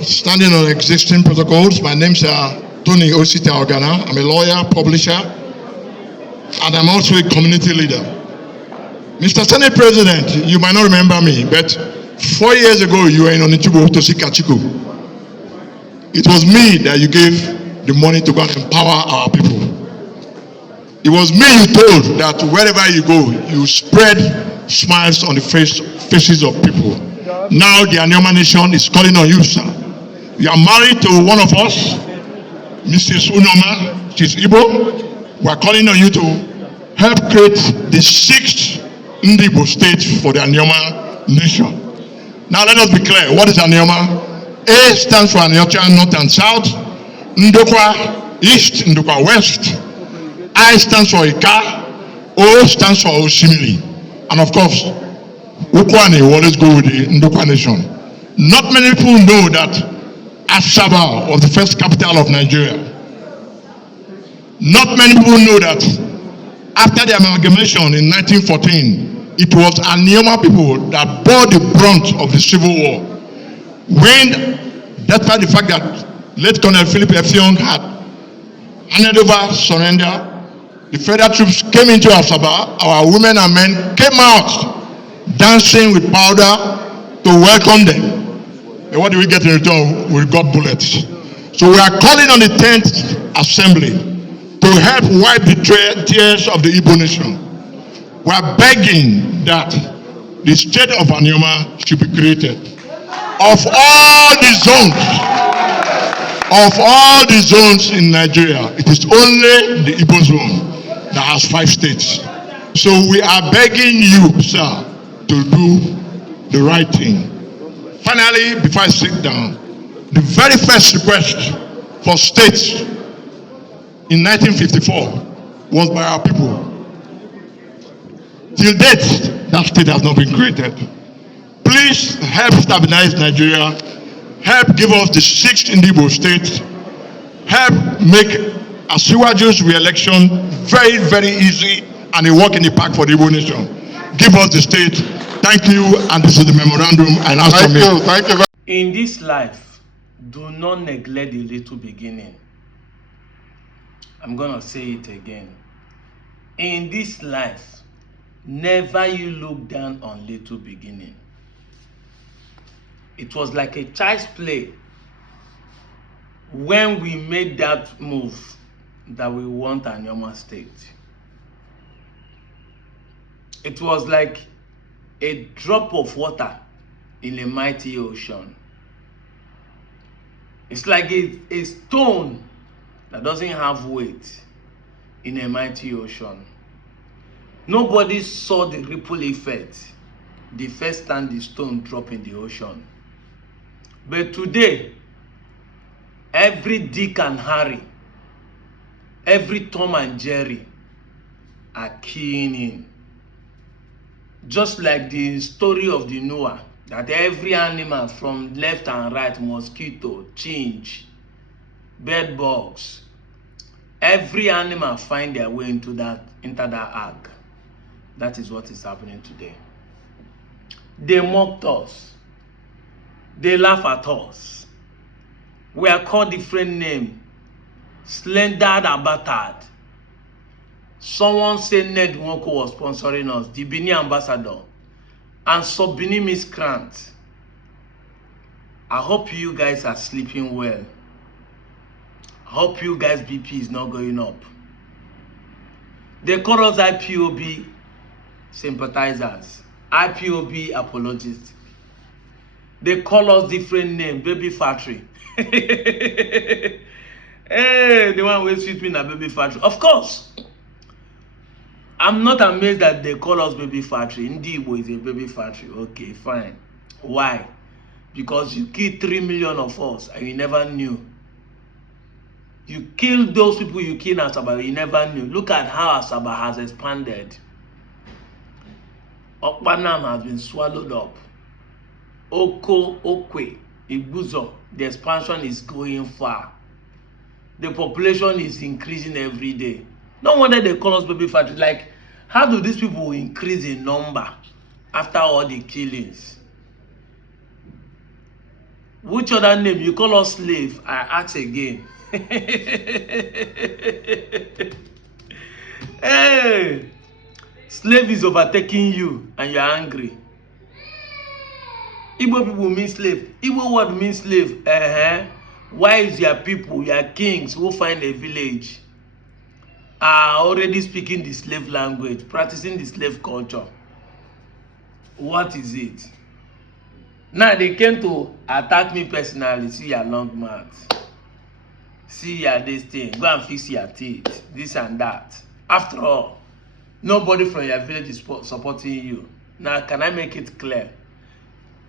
Standing on existing protocols, my name's Tony Osita Ogana. I'm a lawyer, publisher, and I'm also a community leader. Mr. Senate President, you might not remember me, but 4 years ago you were in Onitshibo to see Kachiko. It was me that you gave the money to go and empower our people. It was me you told that wherever you go, you spread smiles on the faces of people. Now the Anioma nation is calling on you, sir. You are married to one of us, Mrs. Unoma, she's Igbo. We are calling on you to help create the 6th Igbo state for the Anioma nation. Now let us be clear. What is Anioma? A stands for Aniocha, North and South. Ndokwa, East. Ndokwa, West. I stands for Ika. O stands for Osimiri. And of course, Ukwane will always go with the Ndokwa nation. Not many people know that Asaba was the first capital of Nigeria. Not many people know that after the amalgamation in 1914, it was Anioma people that bore the brunt of the Civil War. When, despite the fact that late Colonel Philip Effiong had handed over surrender, the federal troops came into Asaba, our women and men came out dancing with powder to welcome them. And what do we get in return? We got bullets. So we are calling on the 10th Assembly to help wipe the tears of the Igbo nation. We are begging that the state of Anioma should be created. Of all the zones in Nigeria, it is only the Igbo zone that has 5 states. So we are begging you, sir, to do the right thing. Finally, before I sit down, the very first request for states in 1954 was by our people. Till date, that state has not been created. Please help stabilize Nigeria, help give us the 6th Igbo state, help make Asiwaju's re-election very, very easy and a walk in the park for the Igbo nation. Give us the state. Thank you, and this is the memorandum. And thank you. In this life, do not neglect the little beginning. I'm gonna say it again. In this life, never you look down on little beginning. It was like a child's play when we made that move that we want Anioma state. It was like a drop of water in a mighty ocean. It's like a stone that doesn't have weight in a mighty ocean. Nobody saw the ripple effect the first time the stone dropped in the ocean. But today, every Dick and Harry, every Tom and Jerry are keying in. Just like the story of the Noah, that every animal from left and right, mosquito, chinch, bed bugs, every animal find their way into that ark. That is what is happening today. They mocked us. They laugh at us. We are called different names. Slendered and battered. Someone said Ned Nwoko was sponsoring us, the Benin ambassador, and Sobini miscreant. I hope you guys are sleeping well. I hope you guys' BP is not going up. They call us IPOB sympathizers, IPOB apologists. They call us different names, baby factory. Hey, the one who sweet me in a baby factory. Of course. I'm not amazed that they call us baby factory. Ndibo is a baby factory. Okay, fine. Why? Because you killed 3 million of us and you never knew. You killed those people you killed in Asaba, you never knew. Look at how Asaba has expanded. Okpanam has been swallowed up. Oko, Okwe, Ibuzo, the expansion is going far. The population is increasing every day. No wonder they call us baby factory. Like, how do these people increase in number after all the killings? Which other name? You call us slave? I ask again. Hey, slave is overtaking you and you're angry. Igbo people mean slave. Igbo word means slave. Why is your people, your kings who find a village are already speaking the slave language, practicing the slave culture? What is it? Now they came to attack me personally. See your long mouth. See your this thing. Go and fix your teeth. This and that. After all, nobody from your village is supporting you. Now, can I make it clear?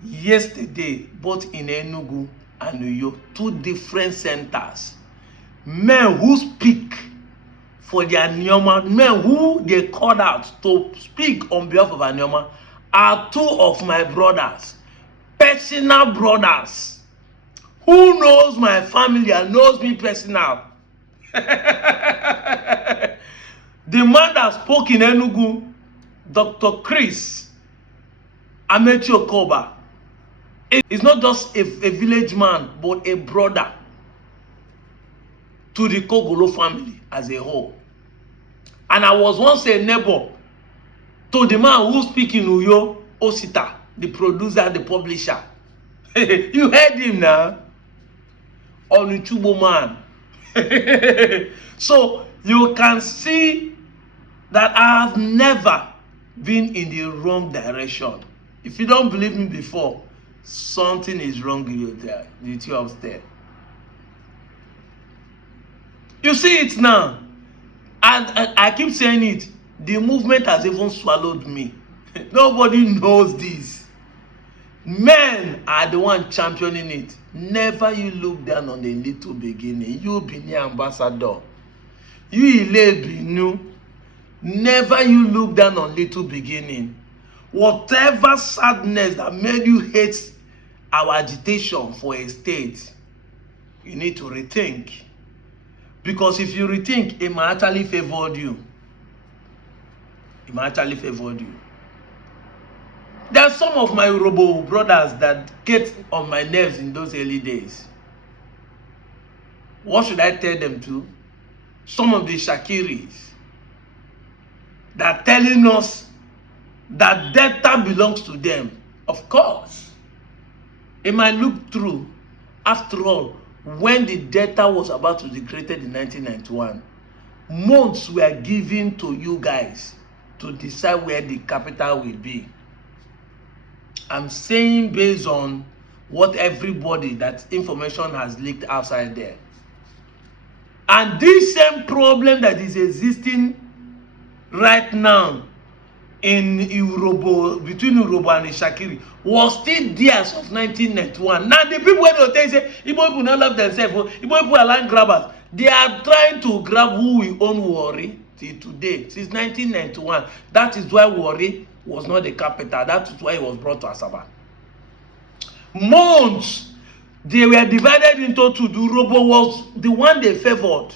Yesterday, both in Enugu and Uyo, two different centers, men who speak for the Anioma, men who they called out to speak on behalf of Anioma, are two of my brothers, personal brothers, who knows my family and knows me personal. The man that spoke in Enugu, Dr. Chris Amechi Okoba, is not just a village man, but a brother to the Kogolo family as a whole. And I was once a neighbor to the man who speaks in Uyo, Osita, the producer, the publisher. You heard him now? Onichubo man. So you can see that I have never been in the wrong direction. If you don't believe me before, something is wrong with you upstairs. You see it now. And I keep saying it. The movement has even swallowed me. Nobody knows this. Men are the one championing it. Never you look down on the little beginning. You be the ambassador. You Binu. Never you look down on little beginning. Whatever sadness that made you hate our agitation for a state, you need to rethink. Because if you rethink, it might actually favor you. It might actually favor you. There are some of my Robo brothers that get on my nerves in those early days. What should I tell them to? Some of the Shakiris that are telling us that data belongs to them. Of course. It might look true. After all, when the data was about to be created in 1991, months were given to you guys to decide where the capital will be. I'm saying based on what everybody, that information has leaked outside there. And this same problem that is existing right now in Urobo, between Urobo and Ishakiri, was still there as of 1991. Now the people when they say Igbo people don't love themselves, Igbo people are land grabbers. They are trying to grab who we own Warri till today, since 1991. That is why Warri was not the capital. That is why it was brought to Asaba. Months they were divided into two. The Urobo was the one they favored.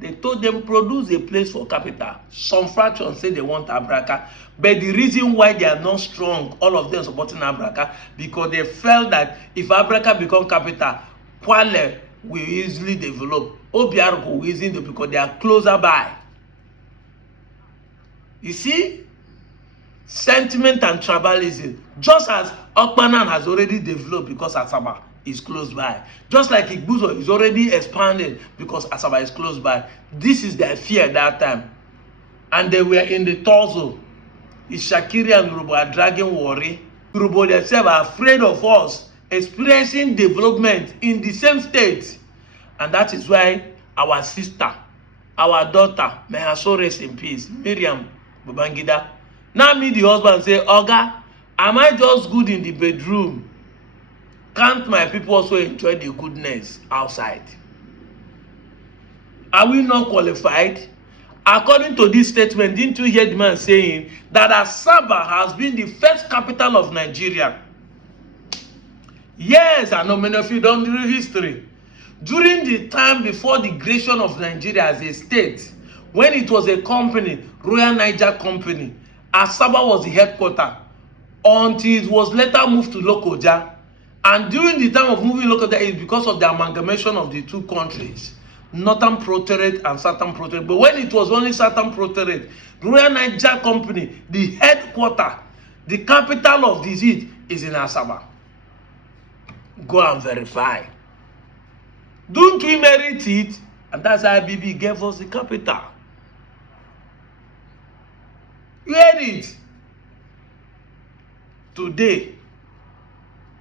They told them produce a place for capital. Some fractions say they want Abraka, but the reason why they are not strong, all of them supporting Abraka, because they felt that if Abraka become capital, Kwale will easily develop. Obiaruku will easily develop because they are closer by. You see, sentiment and tribalism, just as Okpanan has already developed because Asaba is close by. Just like Igbuzo is already expanded because Asaba is close by. This is their fear at that time. And they were in the torso. Ishakiri and Urobo are dragging Warri. Urobo themselves are afraid of us experiencing development in the same state. And that is why our sister, our daughter, may her soul rest in peace, Miriam Babangida, now meet the husband say, Oga, am I just good in the bedroom? Can't my people also enjoy the goodness outside? Are we not qualified? According to this statement, didn't you hear the man saying that Asaba has been the first capital of Nigeria? Yes, I know many of you don't know history. During the time before the creation of Nigeria as a state, when it was a company, Royal Niger Company, Asaba was the headquarters until it was later moved to Lokoja. And during the time of moving local government, it's because of the amalgamation of the two countries, Northern Protectorate and Southern Protectorate. But when it was only Southern Protectorate, Royal Niger Company, the headquarters, the capital of the seat is in Asaba. Go and verify. Don't we merit it? And that's how IBB gave us the capital. You heard it. Today,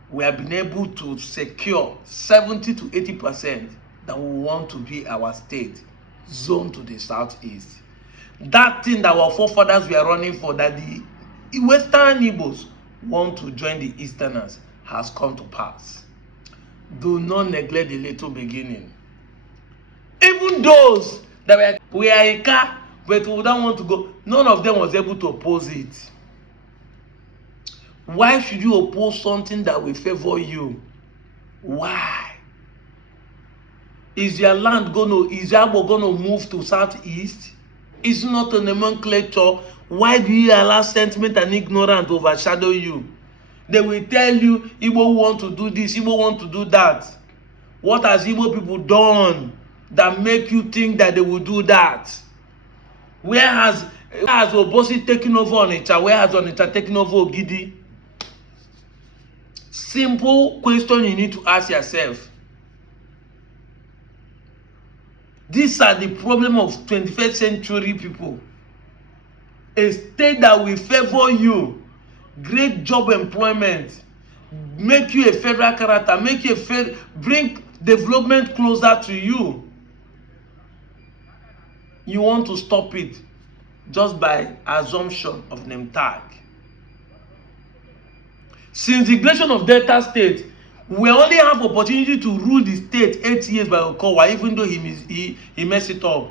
we have been able to secure 70 to 80% that we want to be our state zone to the southeast. That thing that our forefathers were running for, that the Western Igbos want to join the Easterners, has come to pass. Do not neglect the little beginning. Even those that were in car but we don't want to go, none of them was able to oppose it. Why should you oppose something that will favor you? Why? Is your land is Igbo gonna move to southeast? It's not a nomenclature. Why do you allow sentiment and ignorance to overshadow you? They will tell you Igbo want to do this, Igbo want to do that. What has Igbo people done that make you think that they will do that? Where has Obosi taken over Onitsha? Where has Onitsha taken over Ogidi? Simple question you need to ask yourself. These are the problem of 21st century people. A state that will favor you, great job employment, make you a federal character, make you bring development closer to you. You want to stop it just by assumption of name tag. Since the creation of Delta State, we only have opportunity to rule the state 8 years by Okowa, even though he messed it up.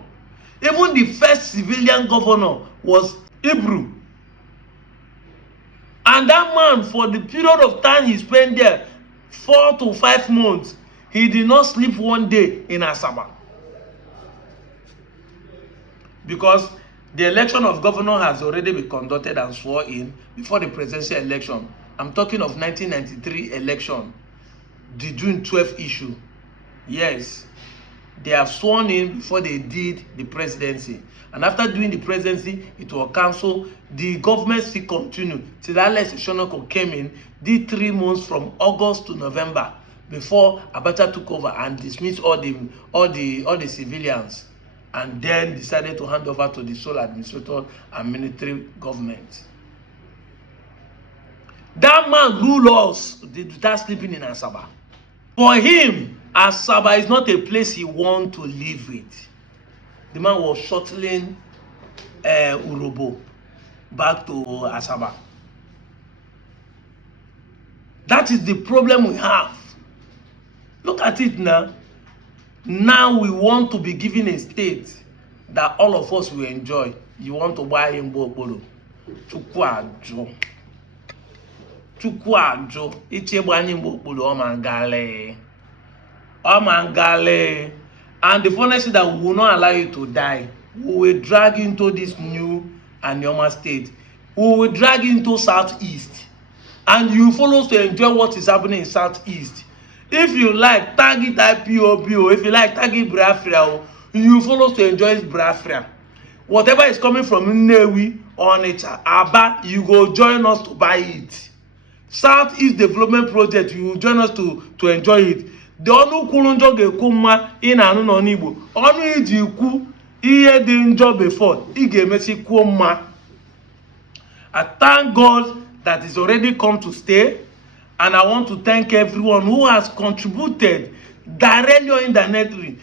Even the first civilian governor was Hebrew. And that man, for the period of time he spent there, 4 to 5 months, he did not sleep one day in Asaba. Because the election of governor has already been conducted and sworn in before the presidential election. I'm talking of 1993 election, the June 12th issue. Yes, they have sworn in before they did the presidency. And after doing the presidency, it was cancelled. The government still continued till Alex Oshonoko came in, did 3 months from August to November before Abacha took over and dismissed all the civilians, and then decided to hand over to the sole administrator and military government. That man ruled us without sleeping in Asaba. For him, Asaba is not a place he wants to live with. The man was shuttling Urobo back to Asaba. That is the problem we have. Look at it now. Now we want to be given a state that all of us will enjoy. You want to buy in Bokoro. Chukwajo. Ichebani Bokoro Omangale. And the funniest is that we will not allow you to die. We will drag you into this new Anioma state. We will drag you into southeast. And you follow to enjoy what is happening in southeast. If you like, tag it IPOB. If you like, tag it Biafra. You follow to enjoy Biafra. Whatever is coming from Nnewi or Onitsha, Aba, you go join us to buy it. Southeast Development Project, you will join us to enjoy it. The onu kulunjo gekuma in anu no Igbo. Onu iji ku ihe dị njọ before, I ga-emesi kwuo mma. I thank God that is already come to stay, and I want to thank everyone who has contributed directly or indirectly.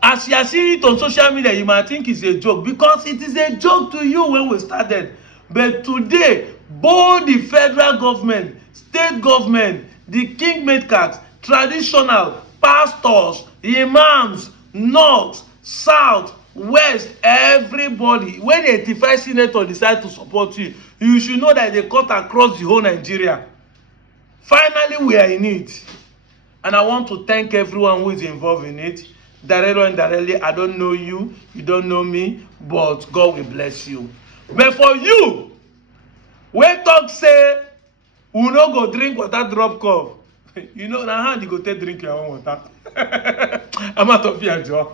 As you are seeing it on social media, you might think it's a joke, because it is a joke to you when we started. But today, both the federal government, state government, the kingmakers, traditional pastors, imams, north, south, west, everybody, when 85 senators decide to support you, you should know that they cut across the whole Nigeria. Finally, we are in it. And I want to thank everyone who is involved in it. Directly or indirectly, I don't know you, you don't know me, but God will bless you. But for you, when talk say, we no go drink water drop cup, You know, now how you go take drink your own water? I'm out of here, Joe.